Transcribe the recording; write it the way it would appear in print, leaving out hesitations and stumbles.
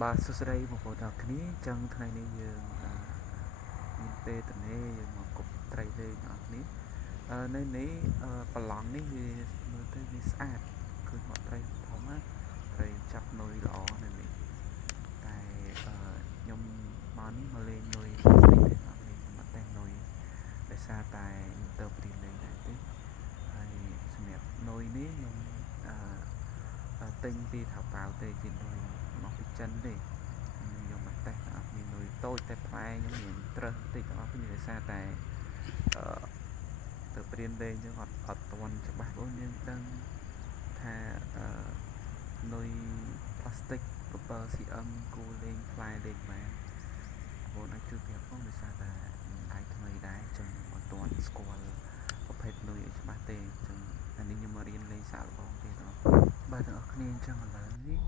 បាទសួស្តីបងប្អូនទាំងអស់គ្នាអញ្ចឹងថ្ងៃនេះយើងមានពេលទំនេរយើងមកគប់ត្រីលេងទាំងអស់គ្នានៅនេះប្រឡងនេះវាមើលទៅវាស្អាតឃើញមកត្រីធំណាត្រីចាប់នុយល្អនៅនេះតែខ្ញុំមកនេះមកលេងនុយផ្លាស្ទិកទេបងប្អូនខ្ញុំអត់តែនុយដោយសារតែខ្ញុំទៅព្រៀនលេងដែរទេហើយសម្រាប់នុយនេះខ្ញុំទិញពីថៅប៉ាវទេជានុយមកពីចិនទេខ្ញុំមកតេស្តដល់មាននុយតូចតែផ្លែខ្ញុំមានត្រឹសតិចដល់ពីដោយសារតែអឺទៅព្រៀនលេងយើងអត់ទាន់ច្បាស់បងយើងដឹងថានុយផ្លាស្ទិក 7cm គួរលេងផ្លែលេងបានបងអាចជួយប្រាប់ផងដោយសារតែដៃថ្មីដែរចឹងអត់ទាន់ស្គាល់ប្រភេទនុយឲ្យច្បាស់ទេចឹងអានេះខ្ញុំមករៀនលេងសាកល្បងទេបងបាទទាំងអស់គ្នាអញ្ចឹងឥឡូវនេះ